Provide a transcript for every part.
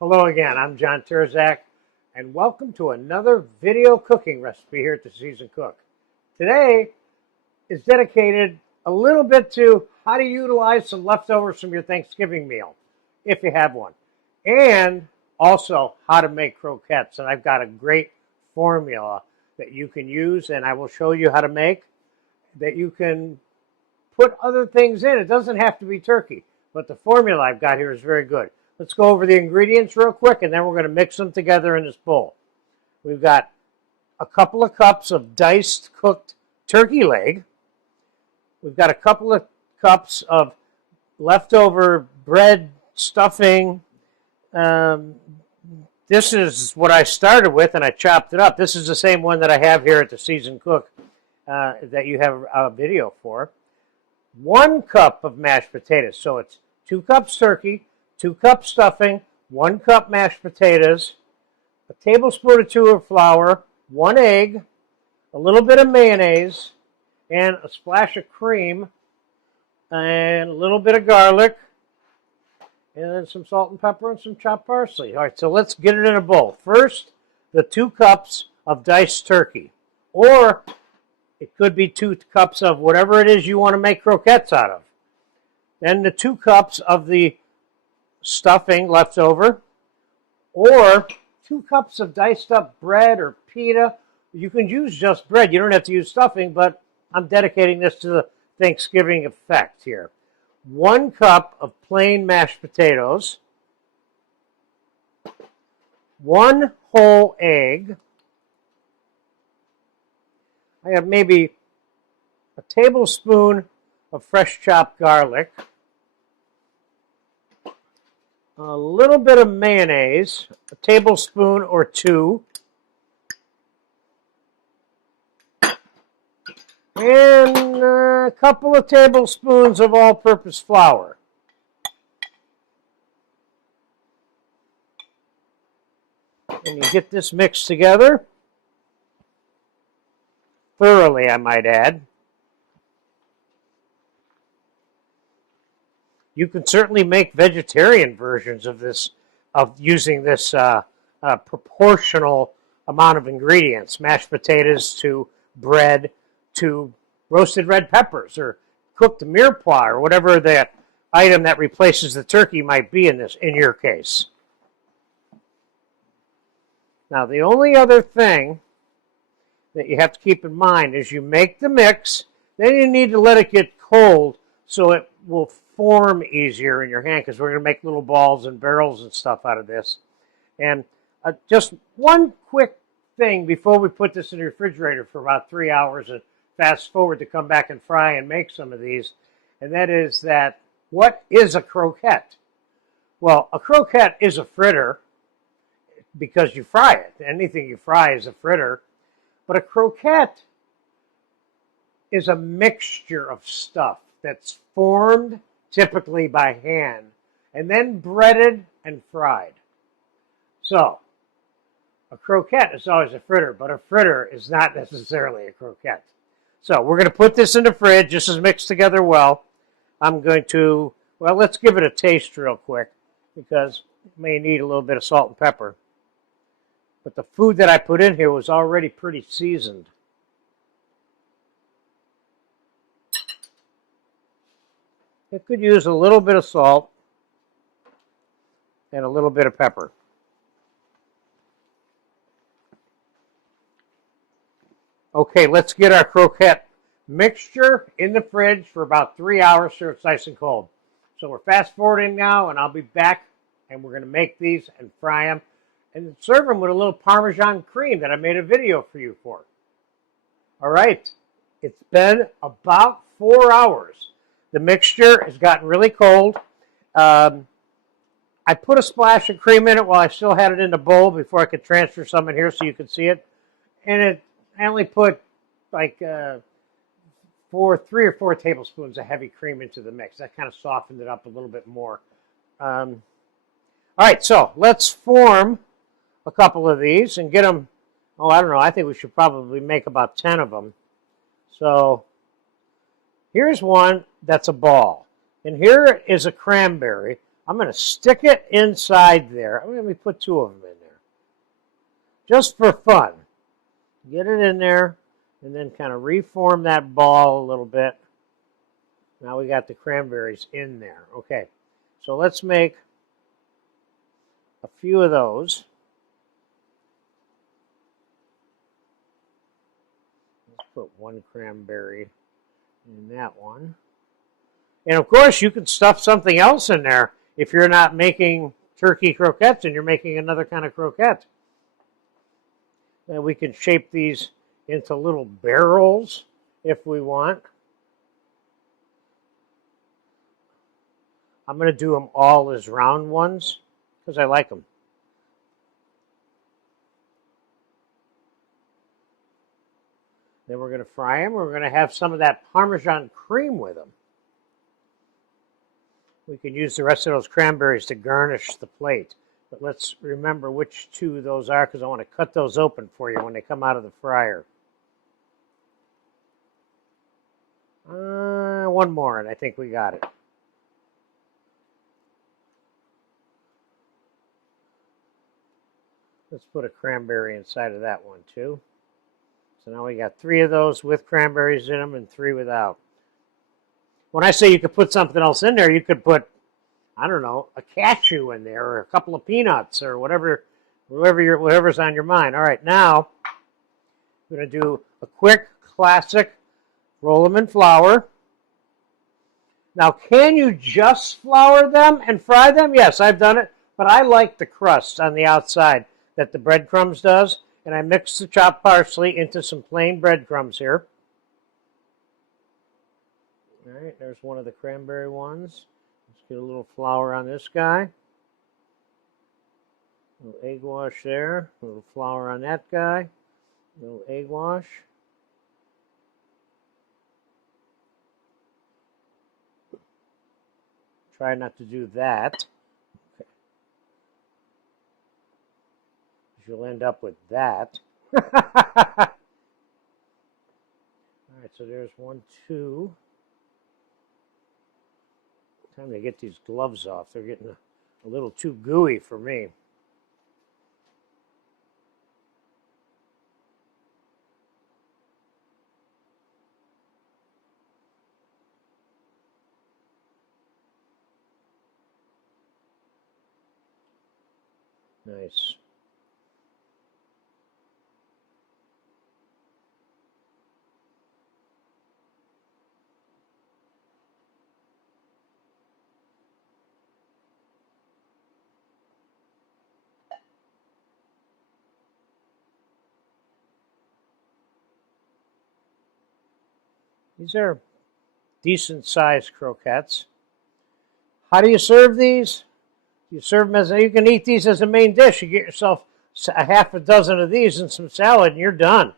Hello again, I'm John Terzak, and welcome to another video cooking recipe here at the Seasoned Cook. Today is dedicated a little bit to how to utilize some leftovers from your Thanksgiving meal, if you have one, and also how to make croquettes. And I've got a great formula that you can use, and I will show you how to make, that you can put other things in. It doesn't have to be turkey, but the formula I've got here is very good. Let's go over the ingredients real quick, and then we're going to mix them together in this bowl. We've got a couple of cups of diced cooked turkey leg. We've got a couple of cups of leftover bread stuffing. This is what I started with, and I chopped it up. This is the same one that I have here at the Seasoned Cook that you have a video for. 1 cup of mashed potatoes. So it's 2 cups turkey, 2 cups stuffing, 1 cup mashed potatoes, a tablespoon or 2 of flour, 1 egg, a little bit of mayonnaise, and a splash of cream, and a little bit of garlic, and then some salt and pepper and some chopped parsley. All right, so let's get it in a bowl. First, the 2 cups of diced turkey, or it could be 2 cups of whatever it is you want to make croquettes out of. Then the 2 cups of the stuffing left over, or 2 cups of diced up bread or pita. You can use just bread. You don't have to use stuffing, but I'm dedicating this to the Thanksgiving effect here. 1 cup of plain mashed potatoes, 1 whole egg. I have maybe a tablespoon of fresh chopped garlic, a little bit of mayonnaise, a tablespoon or 2, and a couple of tablespoons of all-purpose flour. And you get this mixed together thoroughly, I might add. You can certainly make vegetarian versions of this, of using this proportional amount of ingredients, mashed potatoes to bread to roasted red peppers or cooked mirepoix or whatever that item that replaces the turkey might be in your case. Now, the only other thing that you have to keep in mind is you make the mix, then you need to let it get cold so it will form easier in your hand, because we're going to make little balls and barrels and stuff out of this. And just one quick thing before we put this in the refrigerator for about 3 hours and fast forward to come back and fry and make some of these, and that is that what is a croquette? Well, a croquette is a fritter because you fry it. Anything you fry is a fritter. But a croquette is a mixture of stuff that's formed typically by hand and then breaded and fried. So, a croquette is always a fritter, but a fritter is not necessarily a croquette. So, we're going to put this in the fridge. This is mixed together well. I'm going to, well, let's give it a taste real quick, because it may need a little bit of salt and pepper. But the food that I put in here was already pretty seasoned. It could use a little bit of salt and a little bit of pepper. Okay, let's get our croquette mixture in the fridge for about 3 hours so it's nice and cold. So we're fast forwarding now, and I'll be back, and we're going to make these and fry them and serve them with a little Parmesan cream that I made a video for you for. All right, it's been about 4 hours. The mixture has gotten really cold. I put a splash of cream in it while I still had it in the bowl before I could transfer some in here so you could see it. And I only put like 3 or 4 tablespoons of heavy cream into the mix. That kind of softened it up a little bit more. All right, so let's form a couple of these and get them. Oh, I don't know. I think we should probably make about 10 of them. So here's one that's a ball. And here is a cranberry. I'm going to stick it inside there. Let me put 2 of them in there. Just for fun. Get it in there and then kind of reform that ball a little bit. Now we got the cranberries in there. Okay, so let's make a few of those. Let's put 1 cranberry in that one. And of course, you could stuff something else in there if you're not making turkey croquettes and you're making another kind of croquette. And we can shape these into little barrels if we want. I'm going to do them all as round ones because I like them. Then we're going to fry them. We're going to have some of that Parmesan cream with them. We can use the rest of those cranberries to garnish the plate. But let's remember which 2 those are because I want to cut those open for you when they come out of the fryer. 1 more, and I think we got it. Let's put a cranberry inside of that one, too. So now we got 3 of those with cranberries in them and 3 without. When I say you could put something else in there, you could put, I don't know, a cashew in there or a couple of peanuts or whatever's on your mind. All right, now I'm going to do a quick, classic, roll them in flour. Now, can you just flour them and fry them? Yes, I've done it, but I like the crust on the outside that the breadcrumbs does, and I mix the chopped parsley into some plain breadcrumbs here. All right, there's one of the cranberry ones. Let's get a little flour on this guy. A little egg wash there. A little flour on that guy. A little egg wash. Try not to do that. Okay. You'll end up with that. All right, so there's 1, 2. Time to get these gloves off. They're getting a little too gooey for me. Nice. These are decent sized croquettes. How do you serve these? You serve them you can eat these as a main dish. You get yourself a half a dozen of these and some salad and you're done.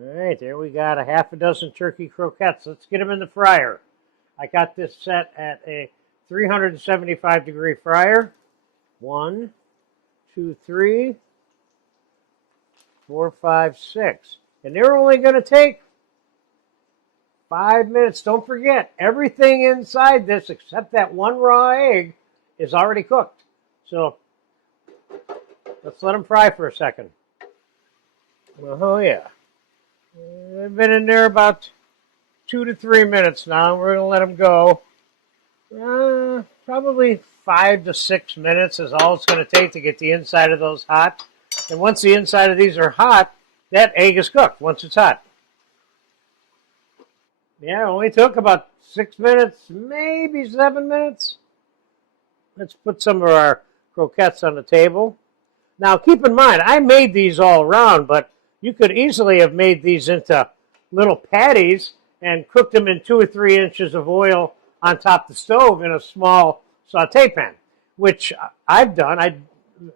All right, there we got a half a dozen turkey croquettes. Let's get them in the fryer. I got this set at a 375-degree fryer. 1, 2, 3, 4, 5, 6. And they're only going to take 5 minutes. Don't forget, everything inside this except that 1 raw egg is already cooked. So let's let them fry for a second. Oh, yeah. They've been in there about 2 to 3 minutes now. We're going to let them go. Probably 5 to 6 minutes is all it's going to take to get the inside of those hot. And once the inside of these are hot, that egg is cooked once it's hot. Yeah, it only took about 6 minutes, maybe 7 minutes. Let's put some of our croquettes on the table. Now, keep in mind, I made these all round, but you could easily have made these into little patties and cooked them in 2 or 3 inches of oil on top of the stove in a small saute pan, which I've done.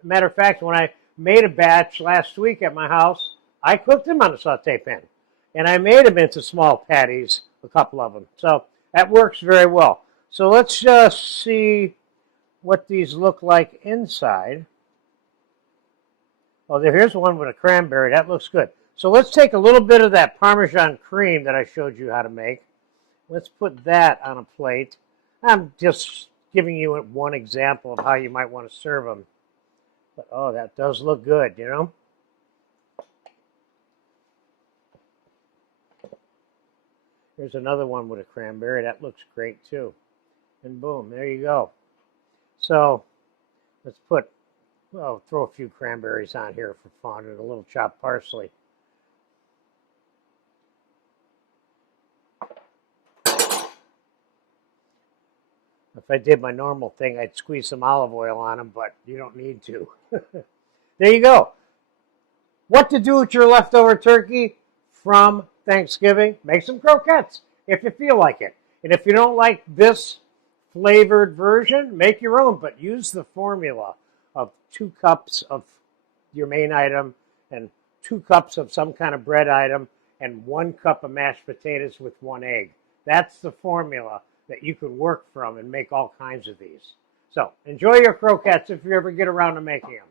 Matter of fact, when I made a batch last week at my house, I cooked them on a saute pan, and I made them into small patties, a couple of them. So that works very well. So let's just see what these look like inside. Oh, here's one with a cranberry. That looks good. So let's take a little bit of that Parmesan cream that I showed you how to make. Let's put that on a plate. I'm just giving you one example of how you might want to serve them. But, oh, that does look good, you know? Here's another one with a cranberry. That looks great, too. And boom, there you go. So let's put, well, throw a few cranberries on here for fun and a little chopped parsley. If I did my normal thing, I'd squeeze some olive oil on them, but you don't need to. There you go. What to do with your leftover turkey from Thanksgiving? Make some croquettes if you feel like it. And if you don't like this flavored version, make your own, but use the formula of 2 cups of your main item and 2 cups of some kind of bread item and 1 cup of mashed potatoes with 1 egg. That's the formula that you could work from and make all kinds of these. So enjoy your croquettes if you ever get around to making them.